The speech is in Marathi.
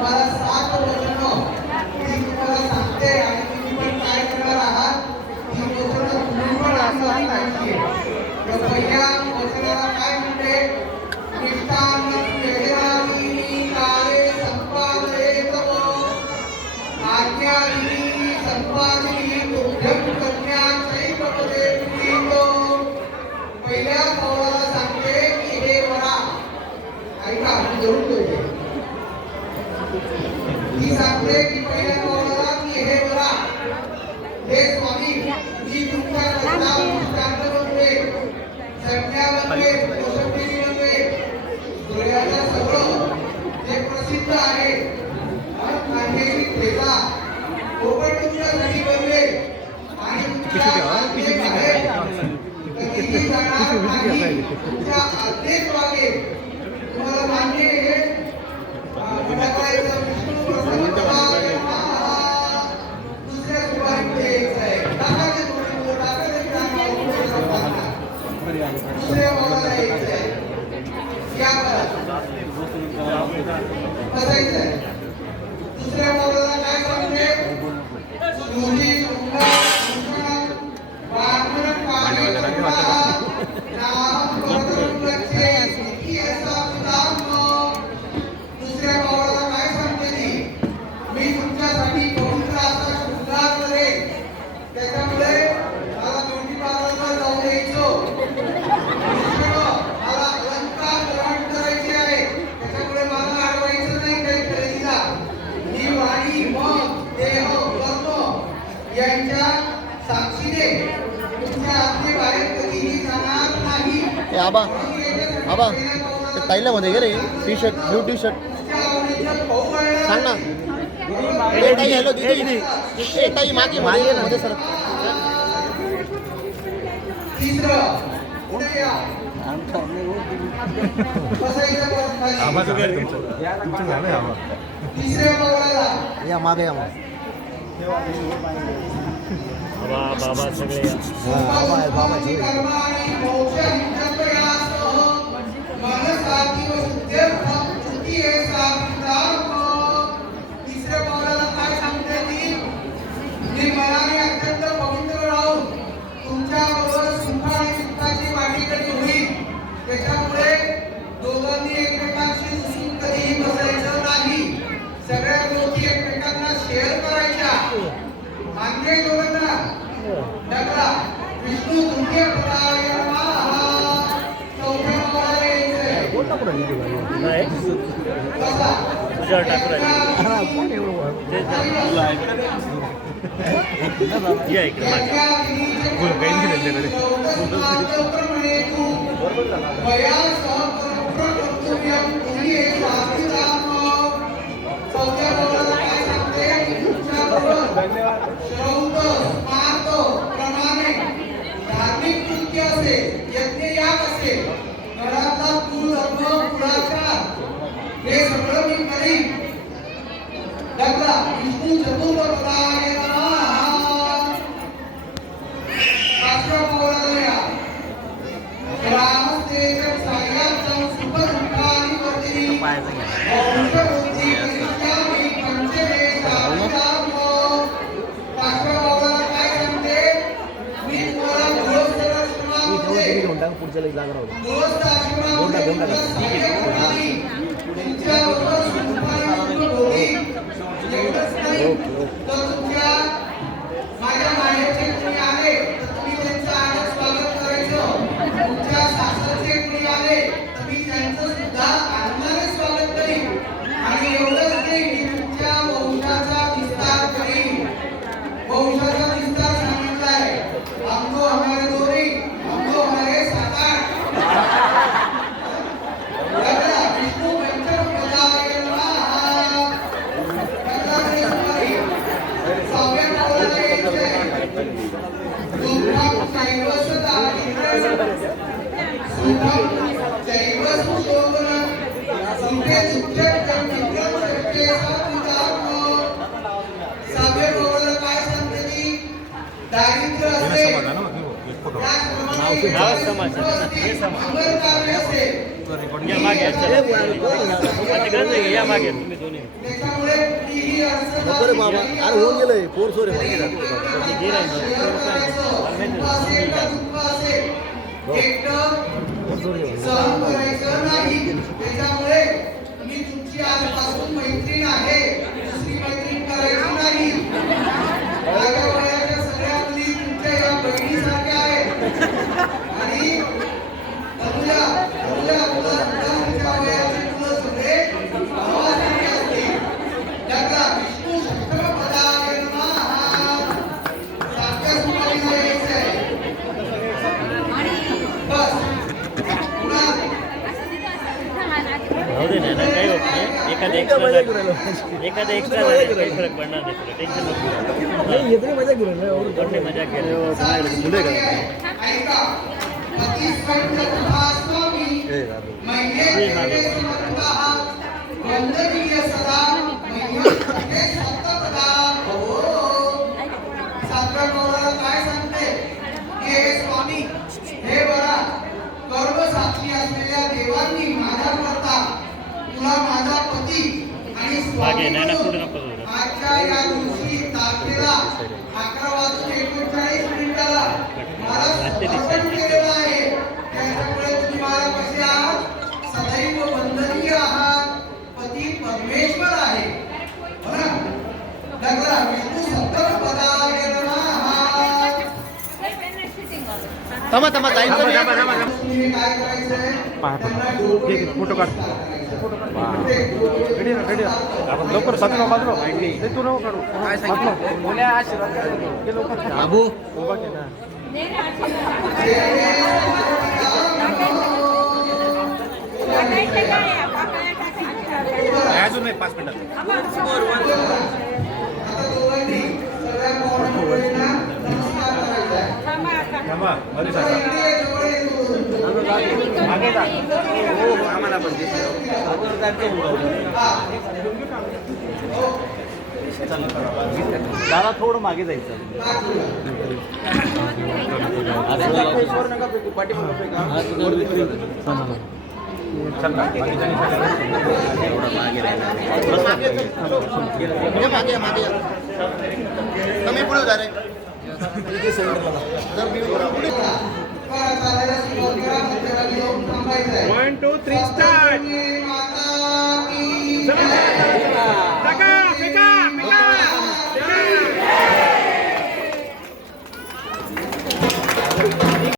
तुम्हाला 7 वचनं ती तुम्हाला सांगते आणि तुम्ही पण काय करणार आहात ती वचनं तुम्ही पण आठवणी पाहिजे. तर पहिल्या वचनाला काय म्हणते निष्ठान वेदनादीनी काले संपादये तव आज्ञादीनी संपादनी तुभ्यं कन्याचैकपदे प्रीतो. पहिल्या पावलाला सांगते की हे वरा ऐका आपण धरून ठेवूया. ती सांगते की पहिल्या पावलाला की हे वरा हे स्वामी मी तुमच्या करता दृष्टांत बनवे संज्ञा बनवे कोशंबिनी बनवे सूर्याचं सगळं जे प्रसिद्ध आहे कांदेची ठेचा तो पण तुमच्यासाठी बनवे आणि कधीही जाणार नाही तुमच्या आज्ञेत वागे. तुम्हाला मान्य आहे करायचं विष्णू प्रसन्न करावे दुसऱ्या सुपारीमध्ये यायचं आहे टाकायचे थोडे टाकायचे दुसऱ्या भावाला यायचं आहे या बसायचं आहे. दुसऱ्या भावाला काय सांगते सुजी आबा आबा ते ताईला मध्ये गे रे T shirt blue T shirt सांग ना. ए ताई हॅलो दीदी ए ताई मागे मागे मध्ये सर या मागे या मग बाबा सगळे बाबा तिसऱ्या पावलाला काय सांगते ती मी मनाने अत्यंत पवित्र राहून तुमच्या बरोबर सुख आणि सुखाची वाटेकरी होईल. त्याच्यामुळे दोघांनी एकमेकांशी दुसून कधीही बसायचं नाही. सगळ्या गोष्टी एकमेकांना शेअर करायच्या. मान्य दोघांना डबला विष्णू तुमच्या पदाय नमः चौथ्या पावलाला यायचंय बसा तुझ्यावर टाकून या इकडे धार्मिक कृत्य असे यज्ञ याग असे घरातला कुल धर्म कुळाचार हे सगळं मी करीन. डबला विष्णू चतुर्पदाय नमः. पाचव्या पावलाला या ग्रामस्थेच्या साह्याचं सुखदुःखानि वर्धिनी वंशवृद्धी करिष्यामि पंचमे साधिताम. पाचव्या पावलाला काय सांगते मी तुम्हाला गृहस्थ आश्रमामध्ये गृहस्थ आश्रमामध्ये तुमच्या बरोबर सुखाने भोगी एवढंच नाही तर तुमच्या माझ्या माहेरचे कोणी आले तर तुम्ही त्यांचं आदर स्वागत करायचं. तुमच्या सासरचे कोणी आले तर मी त्यांचं सुद्धा आनंदाने स्वागत करीन. आणि एवढंच नाही मी तुमच्या वंशाचा विस्तार करीन. वंशाचा विस्तार सांगितला आहे हमको हमारे दोरी हमको हमारे साकार. विष्णू पंचम पदाय नमः. सहाव्या पावलाला यायचंय दुःखं चैव दारिद्र्यं सुखं चैव सुशोभनं सुखे दुःखं नित्यं सत्ये सात्विकात्म. सहाव्या पावलाला काय सांगते ती दारिद्र्य असेल त्याचप्रमाणे कार्य असेल या मागे या, चला. आता गरज नाही, या मागे तुम्ही दोन्ही. त्याच्यामुळे कुठलीही अडचण नको रे बाबा अरे होऊन गेलंय फोर सोरे ते गिराय ना. सहन करायचं नाही. त्याच्यामुळे मी तुमची आजपासून मैत्रीण आहे, दुसरी मैत्रीण करायची नाही. माझ्या वयाच्या सगळ्या मुली तुमच्या या बहिणीसारख्या आहेत. आणि तनुजा तुमच्या वयाची मुलं सगळे भावासारखे असतील. त्याचा विष्णू सहस्रपदाय नमः. सारख्या सुमारीला यायचं आहे. बस पुन्हा राहू दे ना, काही होत नाही. एखादं एक्स्ट्रा झालं, काही फरक पडणार नाही तुला. टेन्शन नको. मजा घेऊन कोणती मजा केली. ऐका. स्वामी महिने समर्थः वंदनीय सदा महिने सप्तपदा. हो सातव्या कौलाला काय सांगते की हे स्वामी हे बरा कर्मसाक्षी असलेल्या देवांनी माझ्याकरता तुला माझा पती आणि मागे नाही ना, पुढे स्वामी नको जाऊ. आजच्या या दिवशी तारखेला 11:39 मला समर्पण केलेलं आहे. त्याच्यामुळे तुम्ही माझ्यापाशी आहात, सदैव वंदनीय आहात. पती परमेश्वर आहे. हो ना? नगरा विष्णू सप्तपदाय नमः. थांबा जाईल तुम्ही काय करायचंय? फोटो काढ रेडी ना रेडी आपण लवकर सातवा बाजूला ते तू नको काढू काय बाबू उभा के ना अजून नाही 5 मिनिटात आता दोघांनी सगळ्या पाहुण्यांना नमस्कार करायचा आहे. थांबा मध्ये सांगा इकडे ये, जवळ ये तू. मागे जा हो आम्हाला पण दादा थोडं मागे जायचं मागे कमी पुढे जा रे जर मी पुढे चालायला सुरुवात करा, मग त्याला घेऊन थांबायचं आहे. 1 2 3 स्टार्ट माता की